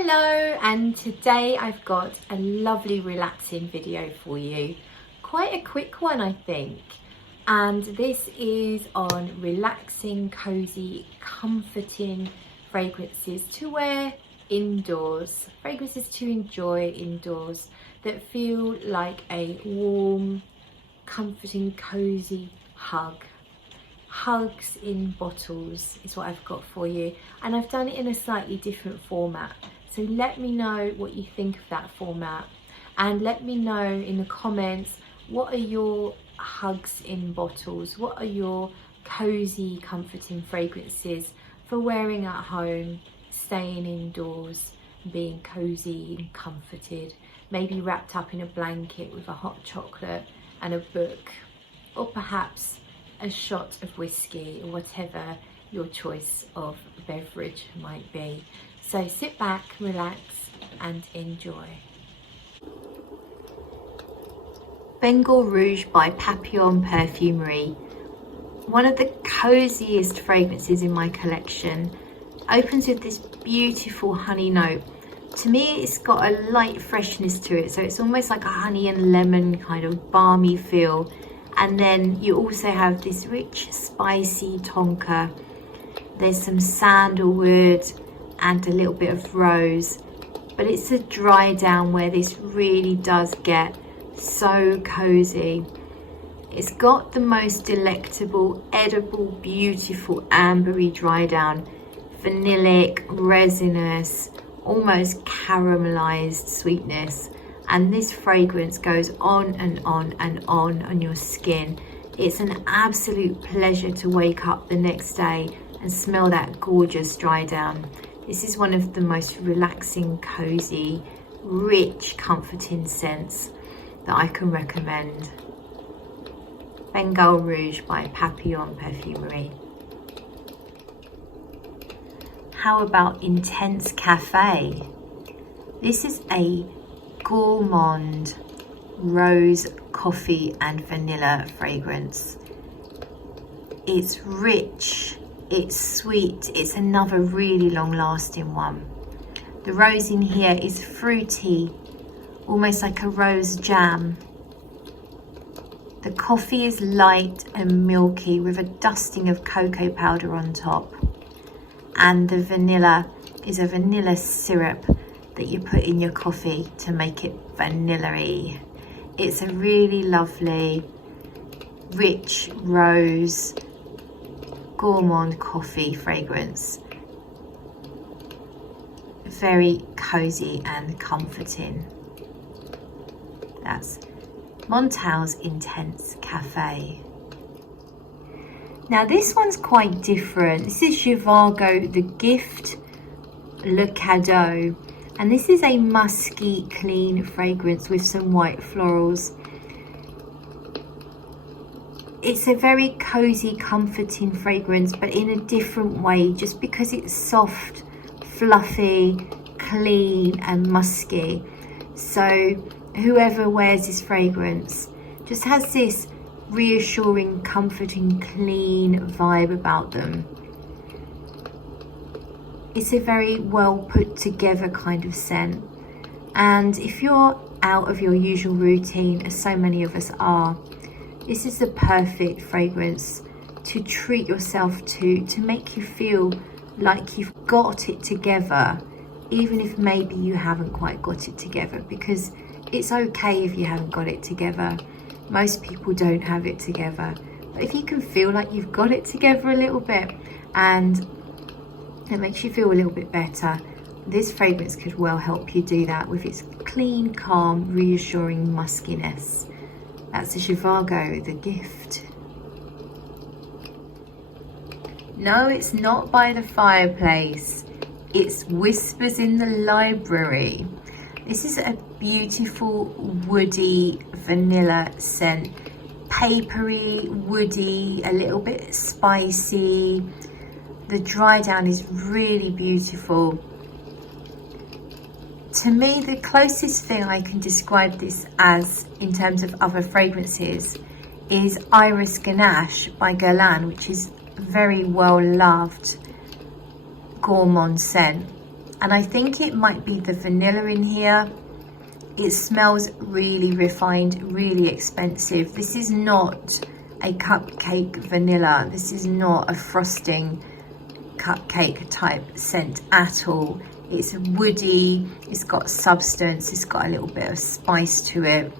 Hello, and today I've got a lovely relaxing video for you. Quite a quick one, I think. And this is on relaxing, cozy, comforting fragrances to wear indoors. Fragrances to enjoy indoors that feel like a warm, comforting, cozy hug. Hugs in bottles is what I've got for you, and I've done it in a slightly different format. So let me know what you think of that format, and let me know in the comments, what are your hugs in bottles? What are your cozy, comforting fragrances for wearing at home, staying indoors, being cozy and comforted, maybe wrapped up in a blanket with a hot chocolate and a book, or perhaps a shot of whiskey, or whatever your choice of beverage might be. So sit back, relax and enjoy. Bengal Rouge by Papillon Perfumery. One of the coziest fragrances in my collection. Opens with this beautiful honey note. To me, it's got a light freshness to it, so it's almost like a honey and lemon kind of balmy feel. And then you also have this rich, spicy tonka. There's some sandalwood and a little bit of rose. But it's a dry down where this really does get so cozy. It's got the most delectable, edible, beautiful, ambery dry down. Vanillic, resinous, almost caramelized sweetness. And this fragrance goes on and on and on your skin. It's an absolute pleasure to wake up the next day and smell that gorgeous dry down. This is one of the most relaxing, cozy, rich, comforting scents that I can recommend. Bengal Rouge by Papillon Perfumery. How about Intense Cafe? This is a gourmand rose, coffee and vanilla fragrance. It's rich, it's sweet, it's another really long lasting one. The rose in here is fruity, almost like a rose jam. The coffee is light and milky with a dusting of cocoa powder on top, and the vanilla is a vanilla syrup that you put in your coffee to make it vanilla-y. It's a really lovely, rich rose, gourmand coffee fragrance. Very cozy and comforting. That's Montal's Intense Cafe. Now this one's quite different. This is Chavago The Gift Le Cadeau. And this is a musky, clean fragrance with some white florals. It's a very cozy, comforting fragrance, but in a different way, just because it's soft, fluffy, clean and musky. So whoever wears this fragrance just has this reassuring, comforting, clean vibe about them. It's a very well put together kind of scent, and if you're out of your usual routine, as so many of us are, this is the perfect fragrance to treat yourself to make you feel like you've got it together, even if maybe you haven't quite got it together, because it's okay if you haven't got it together. Most people don't have it together, but if you can feel like you've got it together a little bit and it makes you feel a little bit better, this fragrance could well help you do that with its clean, calm, reassuring muskiness. That's the Chavago The Gift. No, it's not By the Fireplace. It's Whispers in the Library. This is a beautiful, woody vanilla scent. Papery, woody, a little bit spicy. The dry down is really beautiful. To me, the closest thing I can describe this as in terms of other fragrances is Iris Ganache by Guerlain, which is very well loved gourmand scent. And I think it might be the vanilla in here. It smells really refined, really expensive. This is not a cupcake vanilla. This is not a frosting cupcake type scent at all. It's woody, it's got substance, it's got a little bit of spice to it.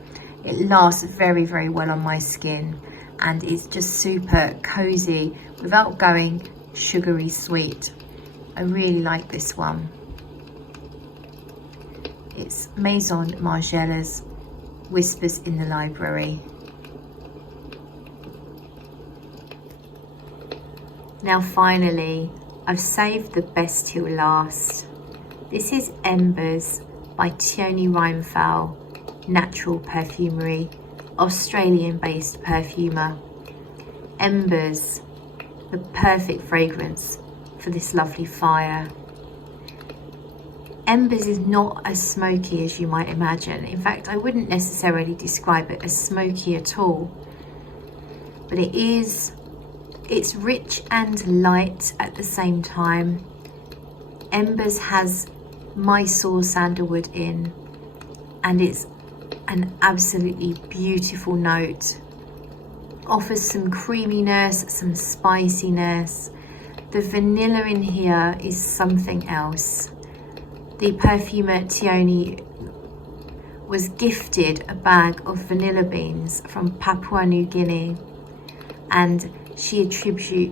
It lasts very, very well on my skin, and it's just super cozy without going sugary sweet. I really like this one. It's Maison Margiela's Whispers in the Library. Now finally, I've saved the best till last. This is Embers by Reinfeld, Natural Perfumery, Australian-based perfumer. Embers, the perfect fragrance for this lovely fire. Embers is not as smoky as you might imagine. In fact, I wouldn't necessarily describe it as smoky at all. But it's rich and light at the same time. Embers has Mysore sandalwood in, and it's an absolutely beautiful note. Offers some creaminess, some spiciness. The vanilla in here is something else. The perfumer Tioni was gifted a bag of vanilla beans from Papua New Guinea, and she attributes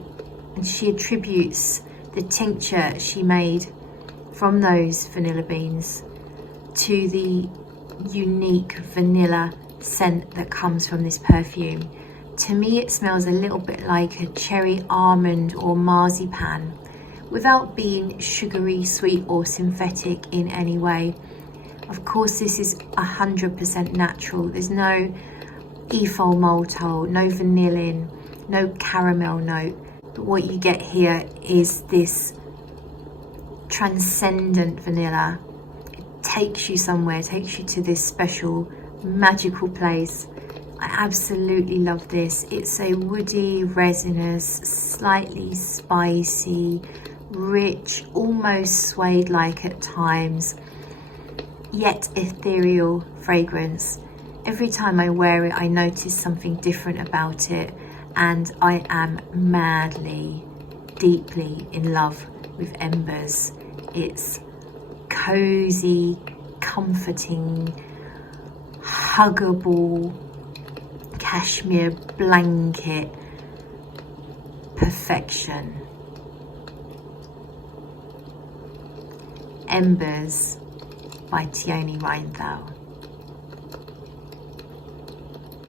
the tincture she made from those vanilla beans to the unique vanilla scent that comes from this perfume. To me, it smells a little bit like a cherry almond or marzipan, without being sugary, sweet or synthetic in any way. Of course, this is 100% natural. There's no ethyl maltol, no vanillin, no caramel note. But what you get here is this transcendent vanilla. It takes you somewhere, takes you to this special, magical place. I absolutely love this. It's a woody, resinous, slightly spicy, rich, almost suede-like at times, yet ethereal fragrance. Every time I wear it, I notice something different about it, and I am madly, deeply in love with Embers. It's cozy, comforting, huggable, cashmere blanket perfection. Embers by Reinfeld.